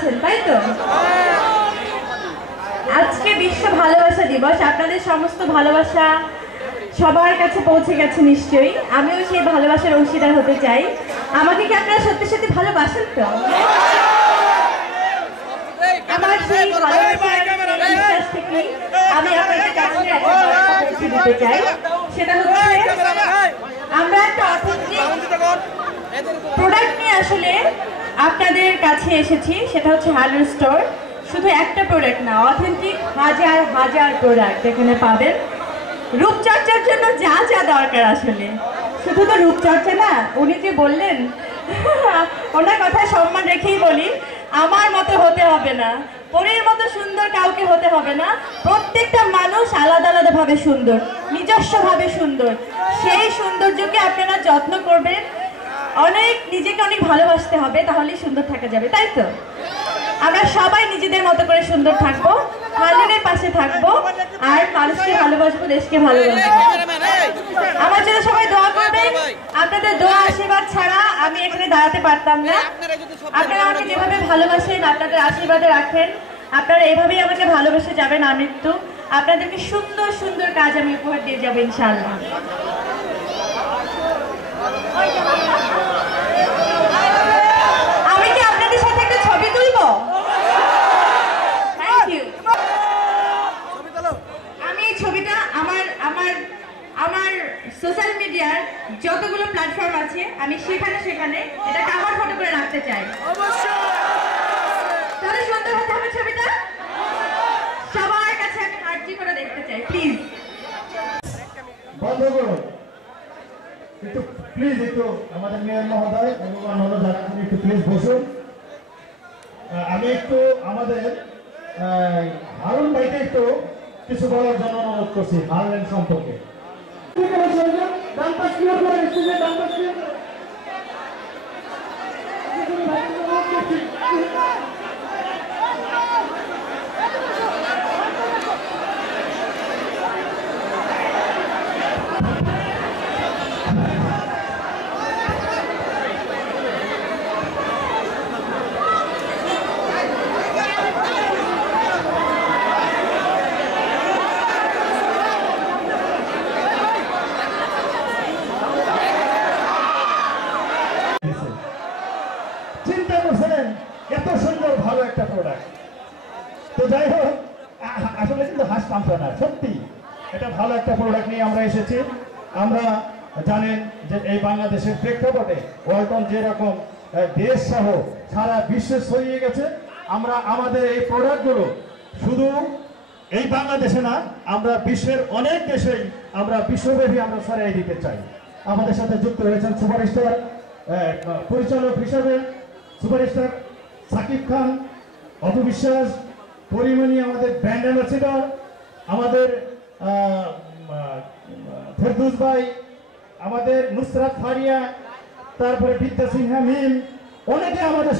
আছেন তাই তো? আজকে বিশ্ব ভালোবাসা দিবস, আপনাদের সমস্ত ভালোবাসা সবার কাছে পৌঁছে গেছে নিশ্চয়ই। আমিও সেই ভালোবাসার অংশীদার হতে চাই। আমাকে কি আপনারা সত্যি সত্যি ভালোবাসেন তো? আমার সেই বিশ্বাস থেকে আমি আপনাদের কাছে পৌঁছে দিতে চাই। সেটা হচ্ছে আমরা একটা অথেন্টিক প্রোডাক্ট নিয়ে আসলে আপনাদের কাছে এসেছি। সেটা হচ্ছে হার্ডওয়্যার স্টোর। শুধু একটা প্রোডাক্ট না, অথেন্টিক হাজার হাজার প্রোডাক্ট এখানে পাবেন। রূপচর্চার জন্য যা যা দরকার, আসলে শুধু তো রূপচর্চা না, উনি যে বললেন ওনার কথায় সম্মান রেখেই বলি, আমার মতো হতে হবে না, পরীর মতো সুন্দর কাউকে হতে হবে না। প্রত্যেকটা মানুষ আলাদা আলাদা ভাবে সুন্দর, নিজস্ব ভাবে সুন্দর। সেই সৌন্দর্যকে আপনারা যত্ন করবেন, নিজেকে অনেক ভালোবাসতে হবে, তাহলেই সুন্দর থাকা যাবে, তাই তো? আমরা সবাই নিজেদের মতো করে সুন্দর থাকবো, হার্ডওয়্যারের পাশে থাকবো, আর মানুষকে ভালোবাসবো, দেশকে ভালোবাসবো। আমার জন্য সবাই দোয়া করবেন। আপনাদের দোয়া আশীর্বাদ ছাড়া আমি এখানে দাঁড়াতে পারতাম না। আপনারা আমাকে যেভাবে ভালোবাসেন, আপনাদের আশীর্বাদে রাখেন, আপনারা এভাবেই আমাকে ভালোবেসে যাবেন আমৃত্যু। আপনাদেরকে সুন্দর সুন্দর কাজ আমি উপহার দিয়ে যাবো ইনশাআল্লাহ। আমি কি আপনাদের সাথে একটা ছবি তুলবো? Thank you. আমি এই ছবিটা আমার সোশ্যাল মিডিয়ার যতগুলো প্ল্যাটফর্ম আছে আমি সেখানে এটা কভার ফটো করে রাখতে চাই। তাহলে সুন্দর হতে হবে ছবিটা, সবার কাছে আমি আর্জি করে দেখতে চাই। প্লিজ বন্ধ করুন একটু, প্লিজ একটু আমাদের মেয়র মহোদয় এবং অন্যান্য যারা একটু প্লিজ বসুন। আমি একটু আমাদের হারুন ভাইকে একটু কিছু বলার জন্য অনুরোধ করছি হারলেন সম্পর্কে। চিন্তা করছেন এত সুন্দর ভালো একটা প্রোডাক্ট। তো যাই হোক, আসলে কিন্তু হাস পাম্পা না, সত্যি এটা ভালো একটা প্রোডাক্ট নিয়ে আমরা এসেছি। আমরা জানেন যে এই বাংলাদেশের প্রেক্ষাপটে ওয়ালটন যেরকম দেশ সহ সারা বিশ্বে ছড়িয়ে গেছে, আমরা আমাদের এই প্রোডাক্টগুলো শুধু এই বাংলাদেশে না, আমরা বিশ্বের অনেক দেশেই আমরা বিশ্বব্যাপী আমরা ছড়িয়ে দিতে চাই। আমাদের সাথে যুক্ত হয়েছেন সুপারস্টার পরিচালক হিসাবে সুপারস্টার সাকিব খান, অপু বিশ্বাস, পরিমণি আমাদের ব্র্যান্ড অ্যাম্বাসেডর, আমাদের ফেরদৌস ভাই, আমাদের নুসরাত ফারিয়া, তারপরে বিদ্যা সিনহা মিম, অনেকে আমাদের